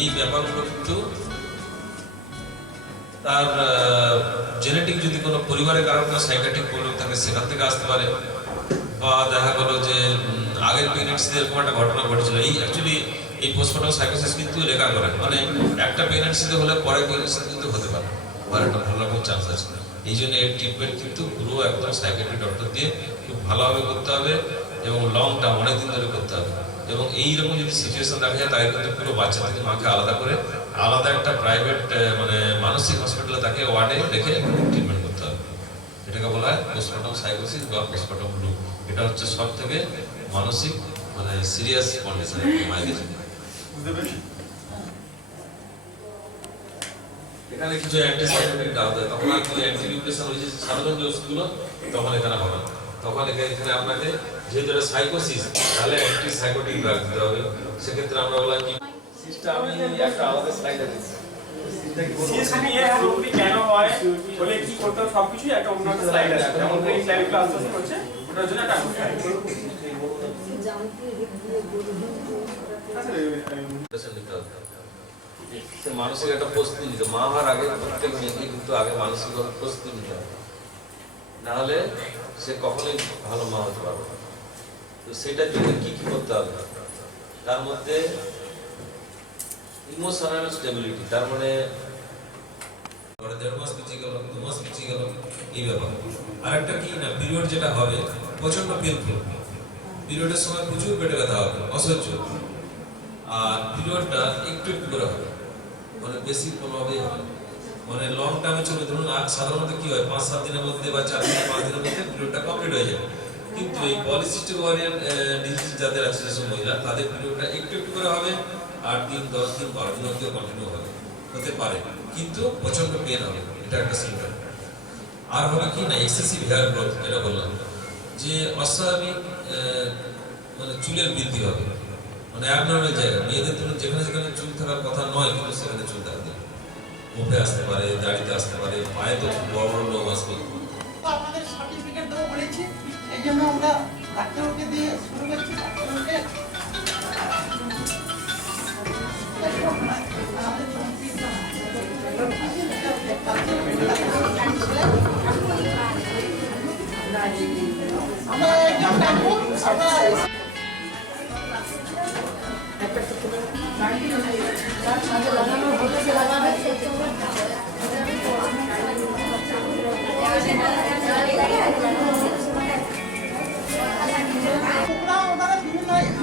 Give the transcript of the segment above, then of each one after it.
এই ব্যাপারগুলো কিন্তু তার জেনেটিক যদি কোনো পরিবারের কারণে কোনো সাইকিয়াট্রিক প্রবলেম থাকে সেখান থেকে আসতে পারে, বা দেখা গেল যে আগের প্রেগনেন্সিতে এরকম একটা ঘটনা ঘটেছিল। এই অ্যাকচুয়ালি এই পোস্টমর্টম সাইকোসিস কিন্তু রেখা করে, মানে একটা প্রেগনেন্সিতে হলে পরের প্রেগনেন্সিতে কিন্তু হতে পারে, আর একটা ভালো রকম চান্স আছে। এই জন্য এর ট্রিটমেন্ট কিন্তু পুরো একদম সাইকিয়াট্রিক ডক্টর দিয়ে খুব ভালোভাবে করতে হবে এবং লং টার্ম অনেকদিন ধরে করতে হবে। এবং এইরকম যদি সিচুয়েশন দেখা যায় তাকে কিন্তু পুরো বাচ্চা থেকে মাকে আলাদা করে আলাদা একটা প্রাইভেট মানে মানসিক হসপিটালে তাকে ওয়ার্ডে রেখে ট্রিটমেন্ট করতে হবে। এটাকে বলা হয় পোস্টমর্টম সাইকোসিস বা পোস্টমর্টম ব্লু। এটা হচ্ছে সব থেকে মানসিক মানে সিরিয়াস কন্ডিশন মায়েদের। এখানে কিছু অ্যান্টিসাইকোটিক দেওয়া হয়, তখন আর কিছু অ্যান্টি ডিপ্রেশন ওই যে সাধারণ যে ওষুধগুলো তখন এখানে হবে না। তখন এখানে আপনাকে যেহেতু এটা সাইকোসিস তাহলে অ্যান্টিসাইকোটিক ড্রাগ দিতে হবে। সেক্ষেত্রে আমরা বললাম কি সিস্টেম আমি একটা আলাদা স্লাইড আছে কেন হয় বলে কি করতে হবে সবকিছুই একটা অন্য স্লাইড আছে, যেমন এই স্লাইডগুলো আলোচনা করছে ওটার জন্য একটা মানসিক একটা প্রস্তুতি নিতে, মা হওয়ার আগে প্রত্যেক মেয়েকে কিন্তু আগে মানসিক প্রস্তুতি নিতে হবে, নাহলে সে কখনোই ভালো মা হতে পারবে না। তো সেটার জন্য কি কি করতে হবে, তার মধ্যে ইমোশনাল স্টেবিলিটি, তার মানে 1.5 মাস পিছিয়ে গেল 2 মাস পিছিয়ে গেল এই ব্যাপার। আর একটা কি না, পিরিয়ড যেটা হবে প্রচন্ড পেনফুল, পিরিয়ডের সময় প্রচুর পেটে ব্যথা হবে অসহ্য, আর পিরিয়ডটা একটু একটু করে হবে, মানে বেশি কোনোভাবেই হবে, মানে লং টার্মে চলে। ধরুন সাধারণত কি হয় 5-7 দিনের মধ্যে বা 4 থেকে 5 দিনের মধ্যে পিরিয়ডটা কমপ্লিট হয়ে যায়, কিন্তু এই পলিসিস্টিক ওভারিয়ান ডিজিজ যাদের আছে যেসব মহিলা তাদের পিরিয়ডটা একটু একটু করে হবে, 8 দিন 10 দিন 12 দিন অবধি কন্টিনিউ হবে, হতে পারে, কিন্তু প্রচন্ড পেন হবে, এটা একটা সিমটম। আর হবে কি না এক্সেসিভ হেয়ার গ্রোথ, এটা বললাম যে অস্বাভাবিক মানে চুলের বৃদ্ধি হবে, মানে অ্যাবনর্মাল জায়গা, মেয়েদের জন্য যেখানে যেখানে চুল থাকার কথা নয় কিন্তু সেখানে চুল থাকতে পারে, মুখে আসতে পারে, দাড়িতে আসতে পারে, পায়ে তো বড় বড় লোম আসবে। আমাদের সার্টিফিকেট দেবো বলেছি, এই জন্য আমরা ডাক্তারকে দিয়ে শুরু করছি। ডাক্তারকে আমরা একজন ডাক্তার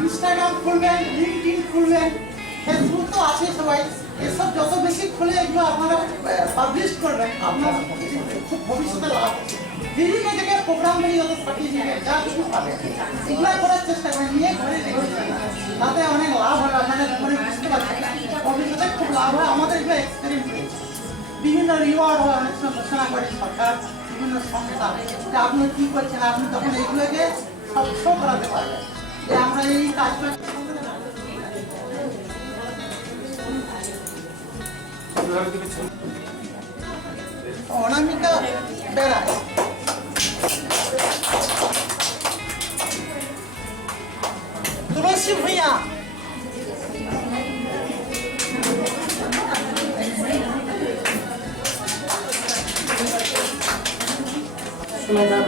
ইনস্টাগ্রাম খুলবেন, লিঙ্কডইন খুলবেন, ফেসবুক তো আছে সবাই, এসব যত বেশি খুলে এগুলো আপনারা পাবলিশ করবেন, আপনার খুব ভবিষ্যতে লাভ আছে। বিভিন্ন জায়গায় প্রোগ্রাম নিয়ে যত সার্টিফিকেট যা কিছু পাবে এগুলো করার চেষ্টা করেন, নিয়ে ঘরে রেখে তাতে অনেক লাভ হয়, আপনাদের ঘরে বুঝতে পারছেন ভবিষ্যতে খুব লাভ হয়। আমাদের এগুলো এক্সপেরিয়েন্স হয়েছে, বিভিন্ন রিওয়ার্ড হয়, অনেক সময় ঘোষণা করে সরকার, বিভিন্ন সংস্থা যে আপনি কি করছেন, আপনি তখন এইগুলোকে সব শো করাতে পারবেন যে আমরা এই কাজটা। অনামিকা বেড়ায় তুলসী ভূঁইয়া, সুমেধা